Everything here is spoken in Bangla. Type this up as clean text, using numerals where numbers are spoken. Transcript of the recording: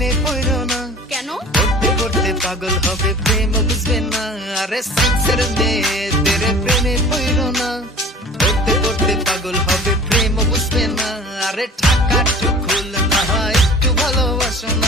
প্রেমে পড়ো না। কেন? করতে করতে পাগল হবে, প্রেম বুঝবে না। আরে সিক্সের মেয়েদের প্রেমে পড়ো না। করতে করতে পাগল হবে, প্রেম বুঝবে না। আরে ঠাকা টুকুল না, একটু ভালোবাসো না।